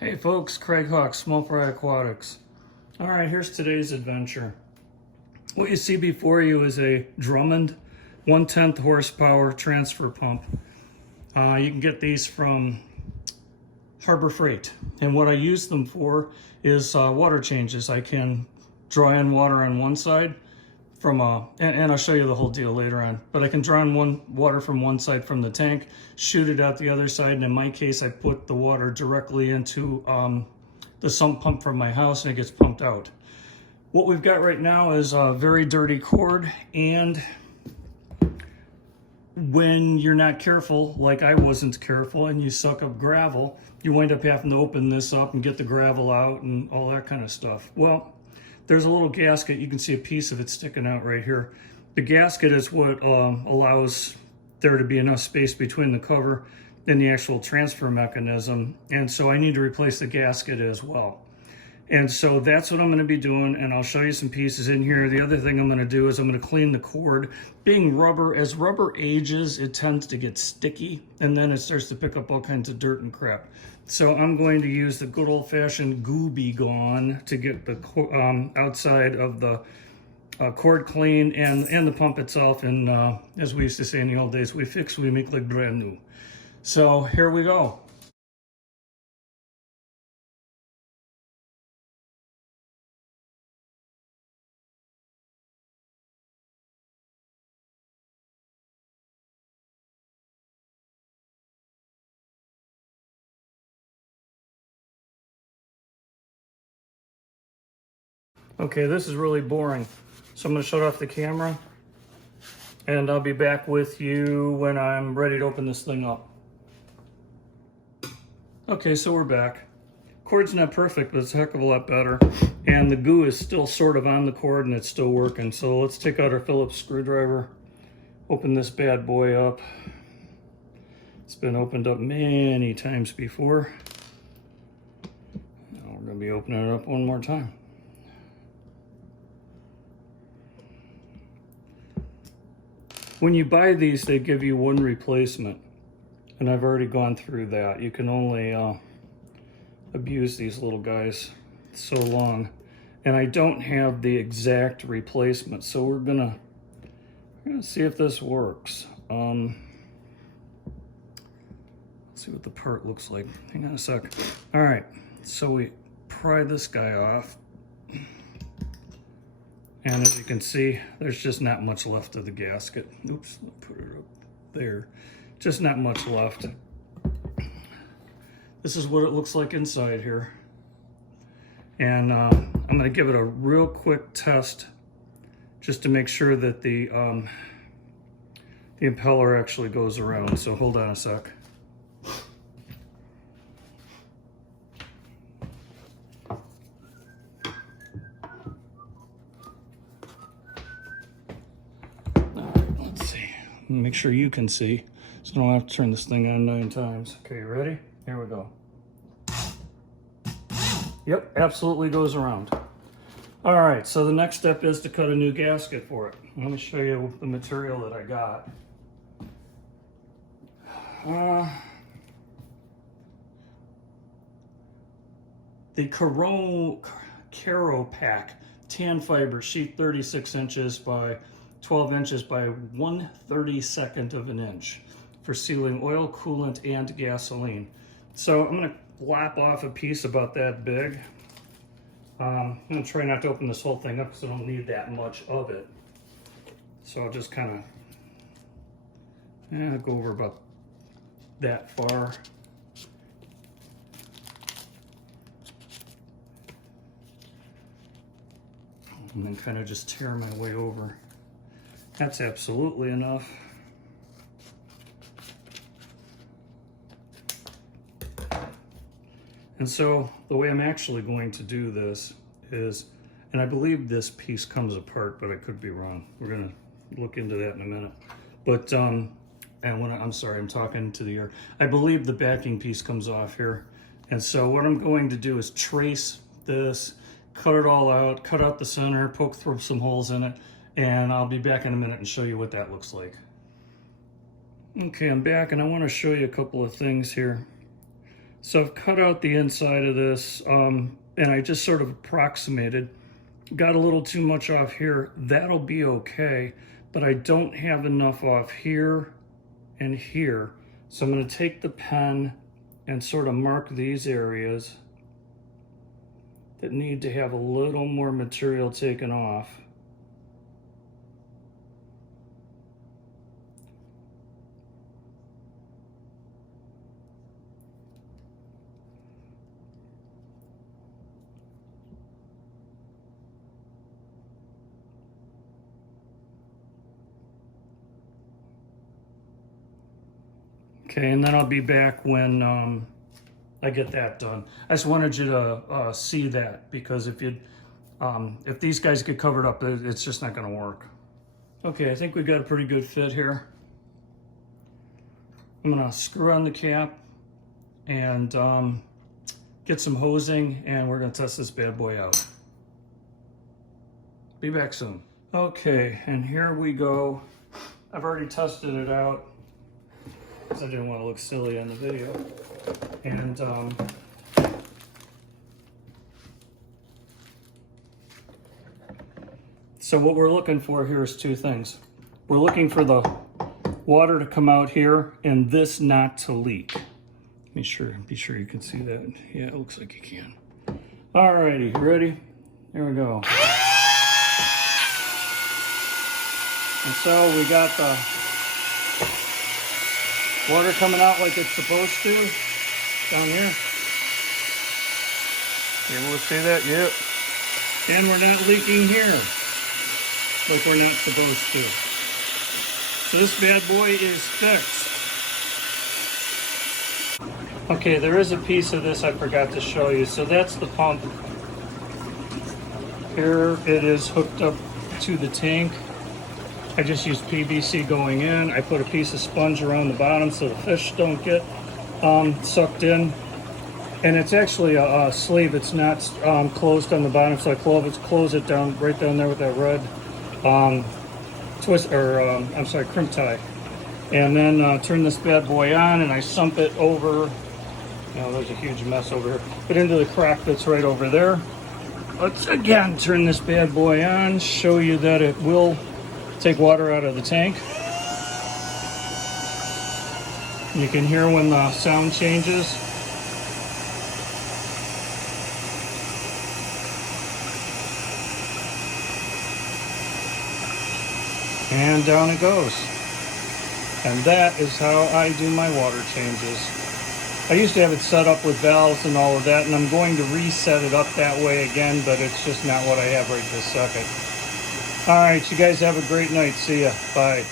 Hey folks, Craig Hawk, Small Fry Aquatics. All right, here's today's adventure. What you see before you is a Drummond 1/10 horsepower transfer pump. You can get these from Harbor Freight. And what I use them for is water changes. I can draw in water on one side from and I'll show you the whole deal later on, but I can draw in water from one side from the tank, shoot it out the other side, and in my case I put the water directly into the sump pump from my house and it gets pumped out. What we've got right now is a very dirty cord, and when you're not careful, like I wasn't careful, and you suck up gravel, you wind up having to open this up and get the gravel out and all that kind of stuff. Well, there's a little gasket. You can see a piece of it sticking out right here. The gasket is what allows there to be enough space between the cover and the actual transfer mechanism. And so I need to replace the gasket as well. And so that's what I'm going to be doing, and I'll show you some pieces in here. The other thing I'm going to do is I'm going to clean the cord. Being rubber, as rubber ages, it tends to get sticky, and then it starts to pick up all kinds of dirt and crap. So I'm going to use the good old-fashioned Gooby Gone to get the outside of the cord clean and the pump itself. And as we used to say in the old days, we fix, we make like brand new. So here we go. Okay, this is really boring, so I'm going to shut off the camera, and I'll be back with you when I'm ready to open this thing up. Okay, so we're back. Cord's not perfect, but it's a heck of a lot better, and the goo is still sort of on the cord and it's still working. So let's take out our Phillips screwdriver, open this bad boy up. It's been opened up many times before. Now we're going to be opening it up one more time. When you buy these, they give you one replacement, and I've already gone through that. You can only abuse these little guys so long, and I don't have the exact replacement, so we're gonna see if this works. Let's see what the part looks like. Hang on a sec. All right, so we pry this guy off. And as you can see, there's just not much left of the gasket. Oops, put it up there. Just not much left. This is what it looks like inside here. And I'm gonna give it a real quick test just to make sure that the impeller actually goes around. So hold on a sec. Make sure you can see, so I don't have to turn this thing on 9 times. Okay, you ready? Here we go. Yep, absolutely goes around. All right, so the next step is to cut a new gasket for it. Let me show you the material that I got. The Caro Pack tan fiber sheet, 36 inches by 12 inches by 1/32 of an inch for sealing oil, coolant, and gasoline. So I'm gonna lap off a piece about that big. I'm gonna try not to open this whole thing up because I don't need that much of it. So I'll just kind of go over about that far. And then kind of just tear my way over. That's absolutely enough. And so the way I'm actually going to do this is, and I believe this piece comes apart, but I could be wrong. We're gonna look into that in a minute. But, and I'm sorry, I'm talking to the ear. I believe the backing piece comes off here. And so what I'm going to do is trace this, cut it all out, cut out the center, poke through some holes in it, and I'll be back in a minute and show you what that looks like. Okay, I'm back, and I want to show you a couple of things here. So I've cut out the inside of this, and I just sort of approximated. Got a little too much off here. That'll be okay, but I don't have enough off here and here. So I'm going to take the pen and sort of mark these areas that need to have a little more material taken off. Okay, and then I'll be back when I get that done. I just wanted you to see that, because if these guys get covered up, it's just not going to work. Okay, I think we've got a pretty good fit here. I'm going to screw on the cap and get some hosing, and we're going to test this bad boy out. Be back soon. Okay, and here we go. I've already tested it out, because I didn't want to look silly on the video. And so what we're looking for here is two things. We're looking for the water to come out here and this not to leak. Be sure you can see that. Yeah, it looks like you can. Alrighty, you ready? There we go. And so we got the water coming out like it's supposed to down here. You able to see that? Yep. And we're not leaking here like we're not supposed to. So this bad boy is fixed. Okay, there is a piece of this I forgot to show you. So that's the pump. Here it is hooked up to the tank. I just used PVC going in. I put a piece of sponge around the bottom so the fish don't get sucked in. And it's actually a sleeve. It's not closed on the bottom, so I close it down right down there with that red crimp tie. And then turn this bad boy on, and I sump it over. There's a huge mess over here. But into the crack that's right over there. Let's again turn this bad boy on, show you that it will take water out of the tank. You can hear when the sound changes. And down it goes. And that is how I do my water changes. I used to have it set up with valves and all of that, and I'm going to reset it up that way again, but it's just not what I have right this second. All right, you guys have a great night. See ya. Bye.